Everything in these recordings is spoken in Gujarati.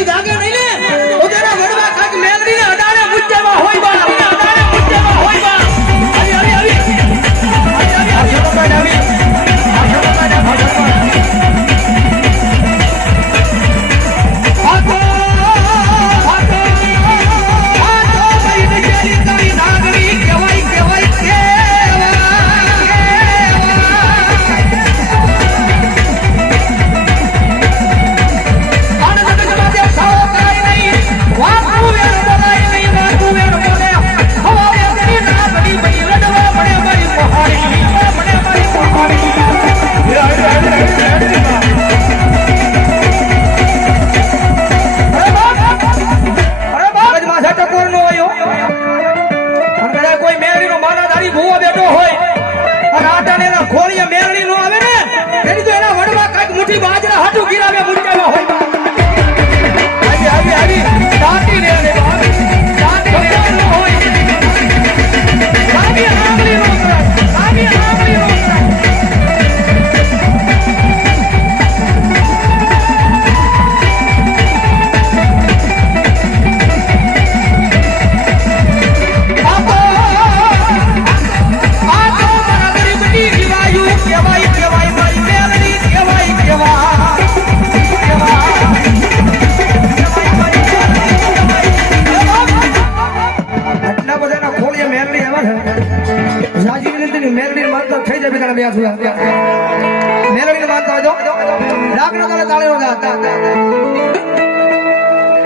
મેલડી જાગે નહીં ને તો તેના વડવા કાક મેલડીને અડાડે મુદ્દેમાં હોય બા અડાડે મુદ્દેમાં હોય બા આવી આવી આવી આવી આવી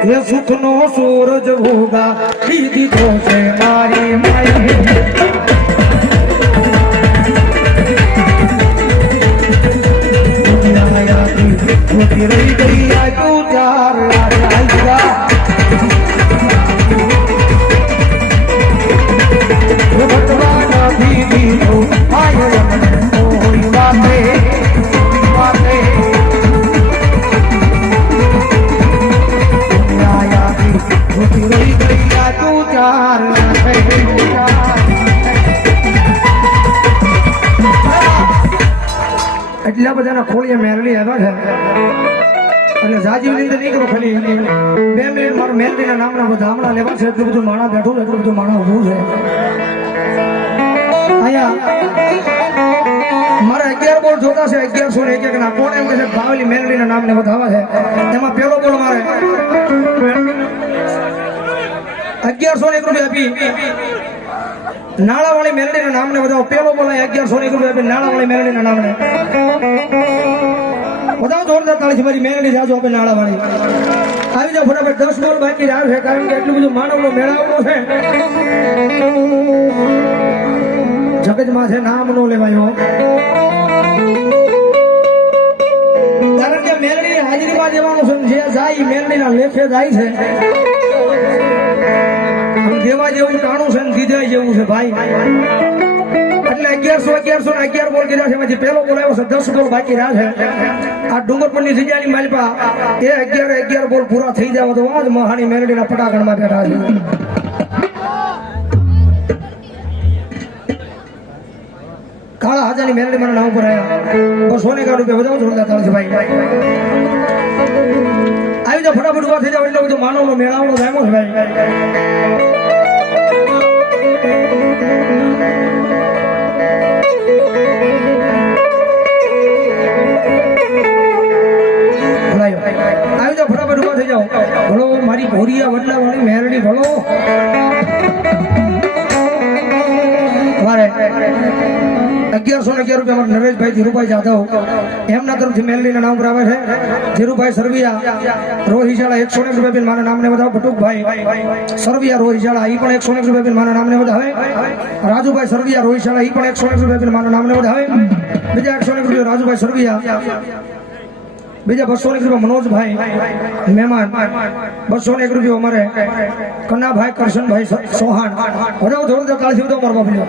ये सुख नो सूरज होगा दीदी तो से मारी माई होती रही गई आज तू चार आएगा भगवान दीदी तो आए कोई बातें એટલા બધાના ખોળિયા મેલડી આવ્યા છે અને જાજી નીંદર નહીં કરો ખાલી 2 મિનિટ મારા મેલડીના નામના બધા હમણાં લેવા છે એટલું બધું માણા બેઠું એટલું બધું માણા ઊભું છે અહીંયા મારા 11 બોલ જોતા છે 1101 ના કોણ એમ કે છે બાવલી મેલડીના નામને વધાવા છે એમાં પેલો બોલ મારે 1101 રૂપિયા આપી નાળાવાળી મેલડીના નામને વધાવો પેલો બોલાય 1101 રૂપિયા આપી નાળાવાળી મેલડીના નામને વધાવો જોરદાર તાળીથી મારી મેલડી જાજો આપે નાળાવાળી આવી જાવ ફટાફટ 10 બોલ બાકી રાવ છે કારણ કે એટલું બધું માનવનો મેળાવવો છે જગતમાં છે નામ નો લેવાયો કારણ કે મેલડી હાજરીમાં જવાનું છે જે જાય મેલડીના લેખે જાય છે દેવા જેવું ટાણું છે ને દીધા જેવું છે ભાઈ એટલે 1111 બોલ કીધા છે એમાંથી પેલો બોલ આવ્યો છે 10 બોલ બાકી રહ્યા છે આ ડુંગર પરની જગ્યાની માલપા એ 11 બોલ પૂરા થઈ જાય તો આજ મહાની મેલડીના પટાકણમાં બેઠા છે કાળા હાજાની મેલડી મારા નામ પર આવ્યા બસ સોને કા રૂપિયા બધા જોરદાર ચાલે છે ભાઈ આવી જાવ ફટાફટ ઉભા થઈ જાવ એટલે બધું માનવનો મેળાવડો થાય છે ભાઈ આવી જાઓ ફટાફટ ઉભા થઈ જાઓ ભલો મારી ભોરિયા વડલા વાળી મેરડી ભલો મારે 1111 રૂપિયા મારા નરેશભાઈ ધીરુભાઈ જાદવ એમના તરફથી મેલડીના નામ પર આવે છે ધીરુભાઈ સરવિયા રોહિશાળા 101 રૂપિયા મારા નામને વધાવો ભટુકભાઈ સરવિયા રોહિશાળા ઈ પણ 101 રૂપિયા મારા નામને વધાવે રાજુભાઈ સરવિયા રોહિશાળા ઈ પણ 101 રૂપિયા મારા નામને વધાવે બીજા 101 રૂપિયા રાજુભાઈ સરવિયા બીજા 201 રૂપિયા મનોજભાઈ મહેમાન 201 રૂપિયા અમારે કન્નાભાઈ કરશનભાઈ સોહાણ વધાવો જોરદાર તાળી થી મારવા પડ્યો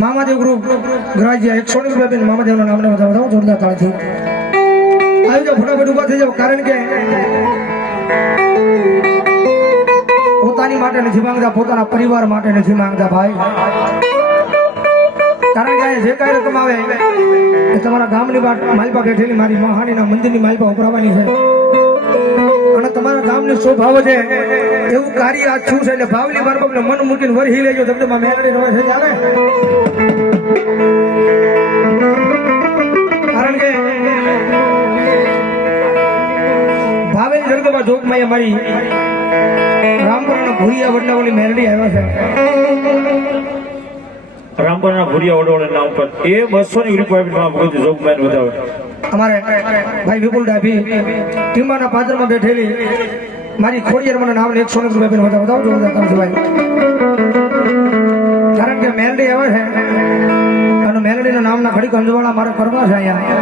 મામાદેવ ગ્રુપ ગ્રાજ્યા 101 રૂપિયા મામાદેવના નામને વધાવો જોરદાર તાળીથી આવી જાઓ ફટાફટ ઉભા થઈ જાઓ કારણ કે પોતાની માટે નથી માંગતા પોતાના પરિવાર માટે નથી માંગતા ભાઈ કારણ કે આ જે કાંઈ રકમ આવે એ તમારા ગામની માલપા બેઠેલી મારી મહાણીના મંદિરની માલપા ઉભરાવાની છે અને તમારા ગામની શોભાવ છે એવું કાર્ય આજ શું છે એટલે ભાવલી બારબાપને મન મૂકીને વરહી લેજો જગદંબા મેલડી રમે છે ત્યારે કારણ કે ભાવેલી જગદંબા જોગમાં મારી રામપુરના ભૂરિયા વડલાઓની મેલડી આવ્યા છે રામપુરના ભૂરિયા વડોળે નામ પર એ 200 ની રૂપિયા ભગવતી જોગમાન વધાવે અમારે ભાઈ વિપુલ ડાભી ટીમાના પાદરમાં બેઠેલી મારી ખોડિયાર મને નામ 100 રૂપિયા વધાવો જોરદાર કામ છે ભાઈ કારણ કે મેલડી આવે છે અને મેલડીના નામના ઘડીક અંજવાળા મારા કરવા છે અહીંયા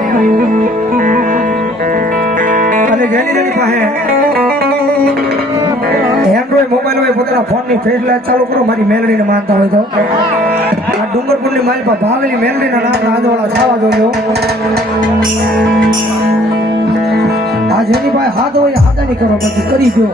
અને જેની પાસે એન્ડ્રોઈડ મોબાઈલ હોય પોતાના ફોનની ફેસ લાઈટ ચાલુ કરો મારી મેલડીને માનતા હોય તો આ ડુંગરપુરની માલપા ભાવેલી મેલડીના નામના અંજવાળા છાવા જોજો આ જેની પાસે હાથ હોય હાથાની કરો પછી કરી દો